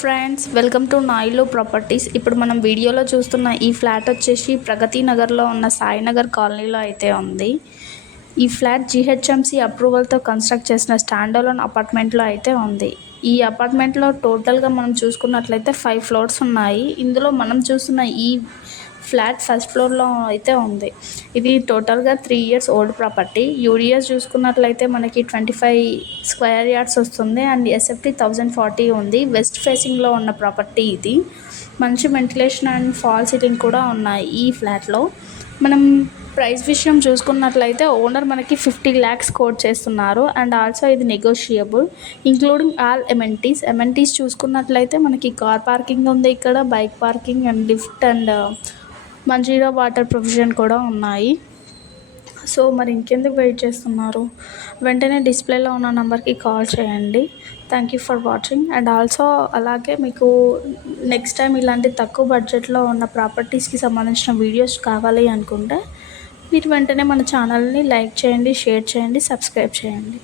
Friends, welcome to నాయిలో properties. ఇప్పుడు మనం వీడియోలో చూస్తున్న ఈ ఫ్లాట్ వచ్చేసి ప్రగతి నగర్లో ఉన్న సాయినగర్ కాలనీలో అయితే ఉంది. ఈ ఫ్లాట్ జిహెచ్ఎంసి అప్రూవల్తో కన్స్ట్రక్ట్ చేసిన స్టాండ్ అలోన్ అపార్ట్మెంట్లో అయితే ఉంది. ఈ అపార్ట్మెంట్లో టోటల్గా మనం చూసుకున్నట్లయితే 5 ఫ్లోర్స్ ఉన్నాయి. ఇందులో మనం చూస్తున్న ఈ ఫ్లాట్ ఫస్ట్ ఫ్లోర్లో అయితే ఉంది. ఇది టోటల్గా 3 years ఓల్డ్ ప్రాపర్టీ. యూడిఎస్ చూసుకున్నట్లయితే మనకి 25 స్క్వేర్ యార్డ్స్ వస్తుంది అండ్ ఎస్ఎఫ్టీ 1040 ఉంది. వెస్ట్ ఫేసింగ్లో ఉన్న ప్రాపర్టీ ఇది. మంచి వెంటిలేషన్ అండ్ ఫాల్ సీలింగ్ కూడా ఉన్నాయి ఈ ఫ్లాట్లో. మనం ప్రైస్ విషయం చూసుకున్నట్లయితే ఓనర్ మనకి 50 lakhs కోట్ చేస్తున్నారు అండ్ ఆల్సో ఇది నెగోషియబుల్ ఇంక్లూడింగ్ ఆల్ ఎమెంటీస్ చూసుకున్నట్లయితే మనకి కార్ పార్కింగ్ ఉంది, ఇక్కడ bike parking and lift and Manjira water provision కూడా ఉన్నాయి. సో మరి ఇంకెందుకు వెయిట్ చేస్తున్నారు? వెంటనే డిస్ప్లేలో ఉన్న నెంబర్కి కాల్ చేయండి. Thank you for watching. And also అలాగే మీకు నెక్స్ట్ టైం ఇలాంటి తక్కువ బడ్జెట్లో ఉన్న ప్రాపర్టీస్కి సంబంధించిన వీడియోస్ కావాలి అనుకుంటే మీరు వెంటనే మన ఛానల్ని లైక్ చేయండి, షేర్ చేయండి, సబ్స్క్రైబ్ చేయండి.